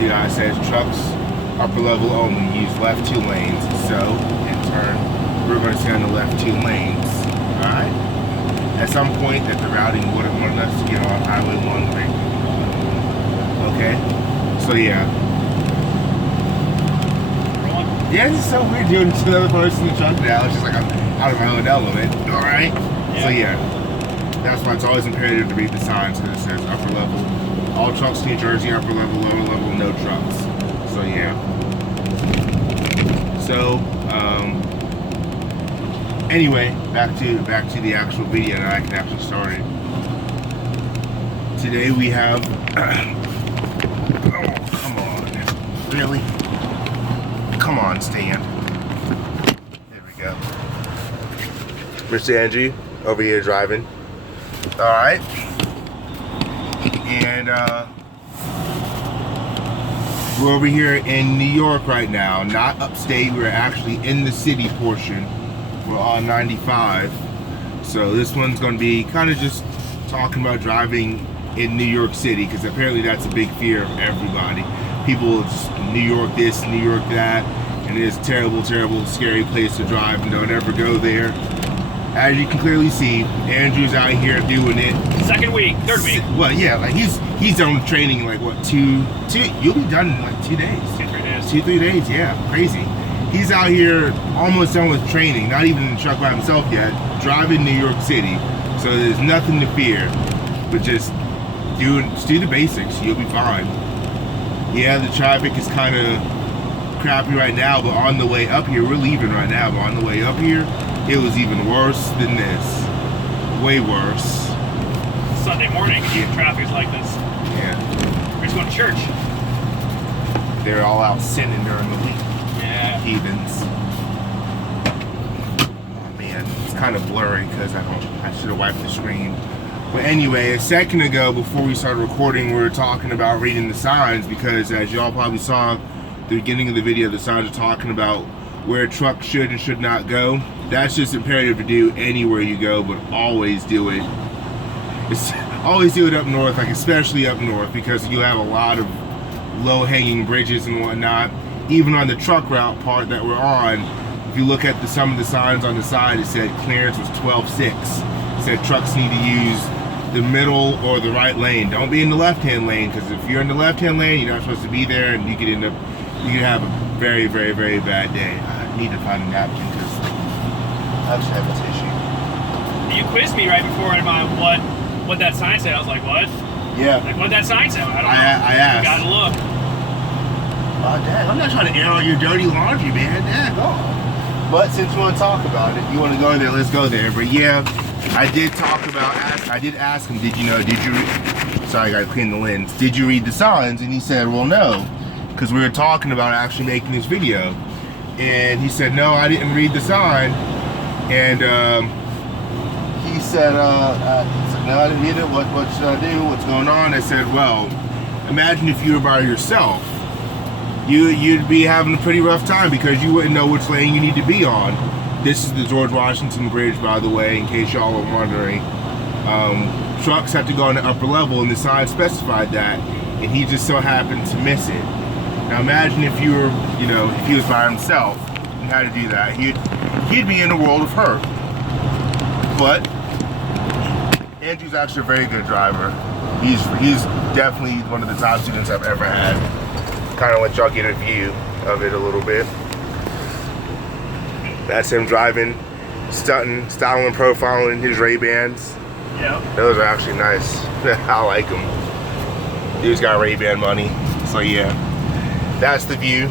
See how it says trucks, upper level only, use left 2 lanes. So, in turn, we're going to stay on the left 2 lanes. Alright? At some point that the routing would have wanted us to get on Highway 1 lane. Okay? So yeah. Yeah, it's just so weird doing to another person in the truck now. It's just like I'm out of my own element. Alright? Yeah. So yeah. That's why it's always imperative to read the signs, because it says upper level. All trucks in New Jersey, upper level, lower level, no trucks. So yeah. So, anyway, back to the actual video that I can actually start it. Today we have oh, come on. Really? Come on, Stan. There we go. Mr. Andrew over here driving. Alright. And we're over here in New York right now, not upstate. We're actually in the city portion. We're on 95. So this one's going to be kind of just talking about driving in New York City, because apparently that's a big fear of everybody. People, it's New York this, New York that, and it is a terrible, terrible, scary place to drive, and don't ever go there. As you can clearly see, Andrew's out here doing it. Second week, third week. Well, yeah, like he's done with training in like what, two, you'll be done in like 2 days. 2-3 days. 2-3 days, yeah, crazy. He's out here almost done with training, not even in the truck by himself yet, driving New York City. So there's nothing to fear, but just do the basics, you'll be fine. Yeah, the traffic is kind of crappy right now, but on the way up here, we're leaving right now, but on the way up here, it was even worse than this. Way worse. Sunday morning, traffic's like this. Yeah. We're just going to church. They're all out sinning during the week. Yeah. Heathens. Oh man, it's kind of blurry because I should have wiped the screen. But anyway, a second ago, before we started recording, we were talking about reading the signs, because as y'all probably saw at the beginning of the video, the signs are talking about where a truck should and should not go. That's just imperative to do anywhere you go, but always do it. Always do it up north, like especially up north, because you have a lot of low-hanging bridges and whatnot. Even on the truck route part that we're on, if you look at some of the signs on the side, it said clearance was 12.6. It said trucks need to use the middle or the right lane. Don't be in the left-hand lane, because if you're in the left-hand lane, you're not supposed to be there, and you could have a very, very, very bad day. I need to find a napkin because I just have a tissue. You quizzed me right before about what that sign said. I was like, what? Yeah. Like, what that sign said? I don't know. I asked. You gotta look. Oh, Dad, I'm not trying to air all your dirty laundry, man. Dad, go. But since you want to talk about it, you want to go there, let's go there. But yeah, I did ask him, sorry, I gotta clean the lens. Did you read the signs? And he said, well, no. Because we were talking about actually making this video. And he said, no, I didn't read the sign. And he said, no, I didn't read it. What should I do? What's going on? I said, well, imagine if you were by yourself. You'd be having a pretty rough time, because you wouldn't know which lane you need to be on. This is the George Washington Bridge, by the way, in case y'all are wondering. Trucks have to go on the upper level, and the sign specified that, and he just so happened to miss it. Now imagine if you were, if he was by himself and had to do that, he'd be in a world of hurt. But Andrew's actually a very good driver. He's definitely one of the top students I've ever had. Kind of let y'all get a view of it a little bit. That's him driving, stunting, styling, profiling his Ray-Bans. Yeah. Those are actually nice. I like them. Dude's got Ray-Ban money. So yeah, that's the view.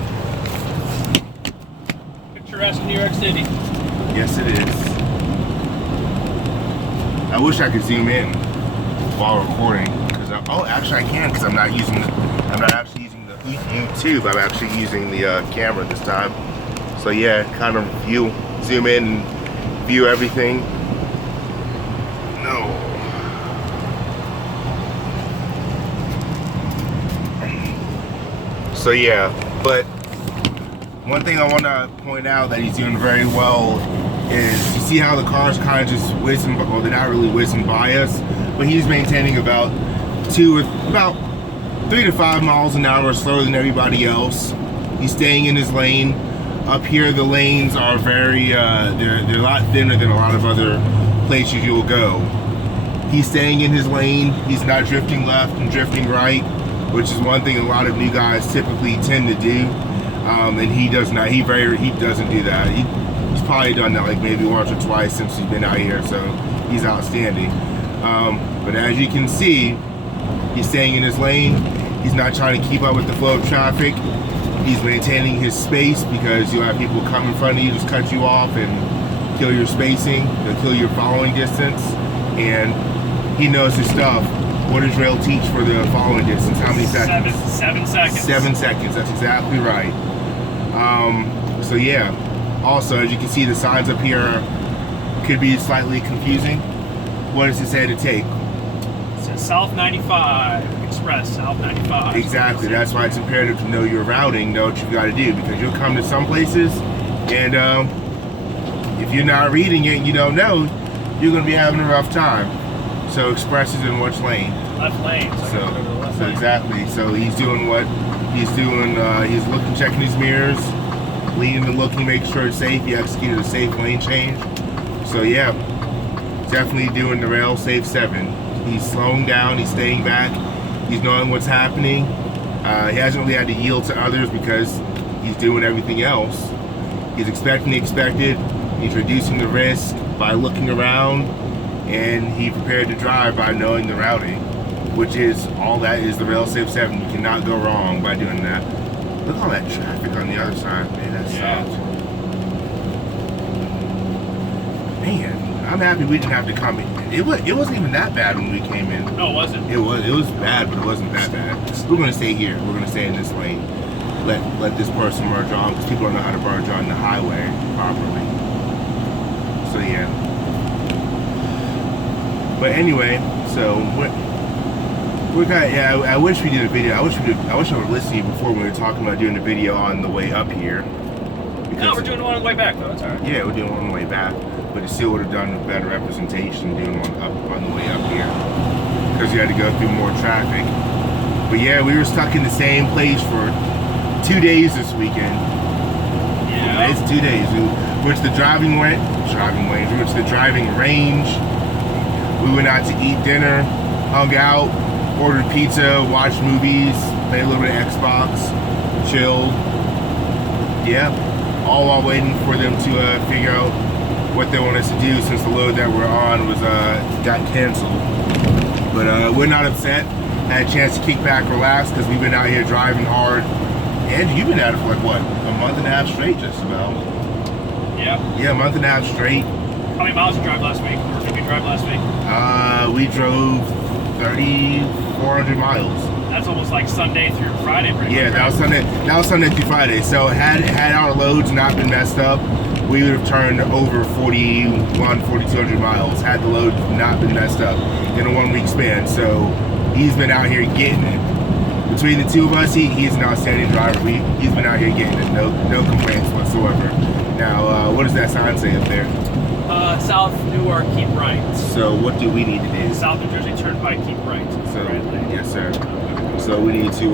Picturesque New York City. Yes, it is. I wish I could zoom in while recording. Oh, actually I can, because I'm not actually using the YouTube. I'm actually using the camera this time. So yeah, kind of zoom in and view everything. No. So yeah, but one thing I want to point out that he's doing very well is, you see how the cars kind of just whizzing, well, they're not really whizzing by us, but he's maintaining about 3 to 5 miles an hour slower than everybody else. He's staying in his lane. Up here, the lanes are very, they're a lot thinner than a lot of other places you'll go. He's staying in his lane. He's not drifting left and drifting right, which is one thing a lot of new guys typically tend to do. And he does not. He doesn't do that. He's probably done that like maybe once or twice since he's been out here. So he's outstanding. But as you can see, he's staying in his lane. He's not trying to keep up with the flow of traffic. He's maintaining his space because you'll have people come in front of you, just cut you off and kill your spacing, they'll kill your following distance. And he knows his stuff. What does ROEHL teach for the following distance? How many seconds? 7 seconds. 7 seconds, that's exactly right. So yeah, also as you can see, the signs up here could be slightly confusing. What does it say to take? It says South 95, Express, South 95. Exactly, that's why it's imperative to know your routing, know what you've got to do, because you'll come to some places and if you're not reading it and you don't know, you're going to be having a rough time. So Express is in which lane? Left lane. So exactly, so he's doing what he's doing, he's looking, checking his mirrors, leading and looking, making sure it's safe. He executed a safe lane change. So yeah, definitely doing the ROEHL Safe 7. He's slowing down, he's staying back, he's knowing what's happening. He hasn't really had to yield to others because he's doing everything else. He's expecting the expected, he's reducing the risk by looking around, and he prepared to drive by knowing the routing, which is all that is the ROEHL Safe 7. You cannot go wrong by doing that. Look at all that traffic on the other side, man, that sucks. Man, I'm happy we didn't have to come in. It wasn't even that bad when we came in. No, it wasn't. It was bad, but it wasn't that bad. We're gonna stay here. We're gonna stay in this lane. Let this person merge on, because people don't know how to merge on the highway properly. So yeah. But anyway, so we're kind. Yeah, I wish we did a video. I wish I would listen to you before when we were talking about doing the video on the way up here. No, we're doing one on the way back though. That's alright. Yeah, we're doing one on the way back, but it still would have done a better representation doing one on the way up here, because you had to go through more traffic. But yeah, we were stuck in the same place for 2 days this weekend. Yeah. It's 2 days. We went to the driving range. We went to the driving range. We went out to eat dinner, hung out, ordered pizza, watched movies, played a little bit of Xbox, chilled. Yeah, all while waiting for them to figure out what they want us to do, since the load that we're on was got canceled. But we're not upset. Had a chance to kick back, relax, because we've been out here driving hard. And you've been at it for like what, a month and a half straight, just about. Yeah, a month and a half straight. How many miles did you drive last week? Or did we drive last week? We drove 3,400 miles. That's almost like Sunday through Friday. Yeah, that was Sunday through Friday. So had our loads not been messed up, we would have turned over 4,200 miles had the load not been messed up in a 1 week span. So he's been out here getting it. Between the two of us, he's an outstanding driver. He's been out here getting it. No complaints whatsoever. Now, what does that sign say up there? South Newark, keep right. So what do we need to do? South New Jersey Turnpike, keep right. So, right lane. yes, sir. So we need to,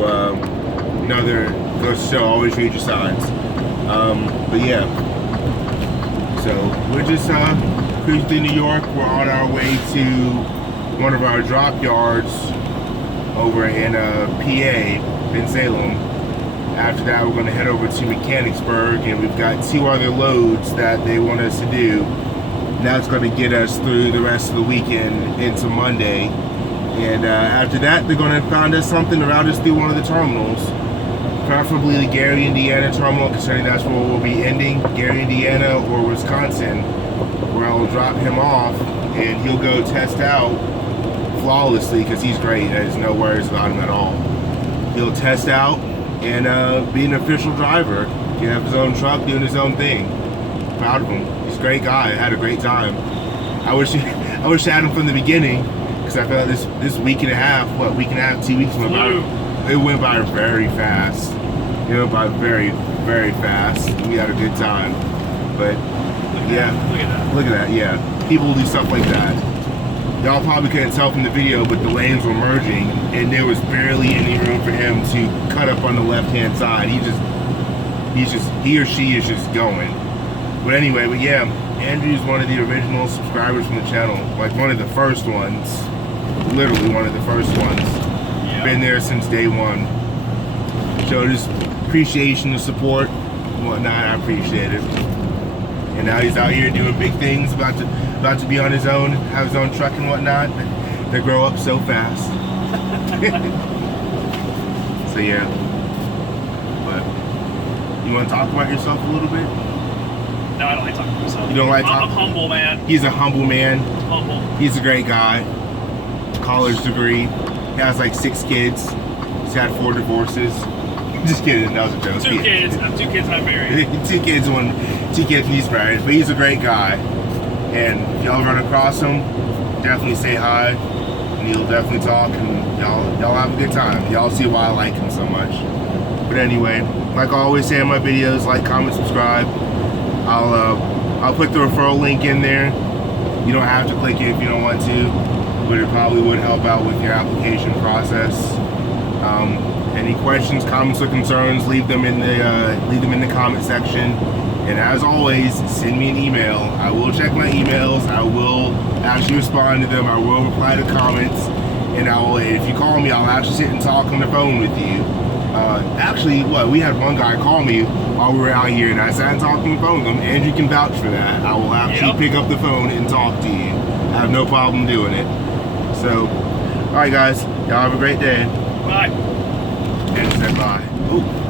goes to show, always read your signs. But yeah. So we're just cruising through New York. We're on our way to one of our drop yards over in PA, in Salem. After that, we're going to head over to Mechanicsburg, and we've got 2 other loads that they want us to do. That's going to get us through the rest of the weekend into Monday. And after that, they're going to find us something to route us through one of the terminals. Preferably the Gary, Indiana terminal, considering that's where we'll be ending. Gary, Indiana or Wisconsin, where I'll drop him off, and he'll go test out flawlessly, because he's great. There's no worries about him at all. He'll test out and be an official driver. He have his own truck, doing his own thing. Proud of him. He's a great guy. I had a great time. I wish I had him from the beginning, because I felt like this week and a half, 2 weeks went by. It went by very fast. It went by very, very fast. We had a good time. But yeah, Look at that. Yeah, people do stuff like that. y'all probably couldn't tell from the video, but the lanes were merging, and there was barely any room for him to cut up on the left-hand side. He or she is just going. But anyway, but yeah, Andrew's one of the original subscribers from the channel, like one of the first ones, literally one of the first ones. Yeah. Been there since day one. So just appreciation and support and whatnot, I appreciate it. And now he's out here doing big things, about to be on his own, have his own truck and whatnot. They grow up so fast. So yeah. But you want to talk about yourself a little bit? No, I don't like talking about myself. You don't like I'm talking? humble, man. He's a humble man. Humble. He's a great guy. College degree. He has like 6 kids. He's had 4 divorces. Just kidding, that was a joke. 2 kids. I have 2 kids not married. 2 kids, he's married. But he's a great guy. And if y'all run across him, definitely say hi. And he'll definitely talk, and y'all have a good time. Y'all see why I like him so much. But anyway, like I always say in my videos, like, comment, subscribe. I'll put the referral link in there. You don't have to click it if you don't want to, but it probably would help out with your application process. Any questions, comments, or concerns, leave them in the comment section. And as always, send me an email. I will check my emails. I will actually respond to them. I will reply to comments. And if you call me, I'll actually sit and talk on the phone with you. Actually, we had one guy call me while we were out here, and I sat and talked on the phone with him. Andrew can vouch for that. I will actually pick up the phone and talk to you. I have no problem doing it. So, all right, guys, y'all have a great day. Bye. And said bye. Ooh.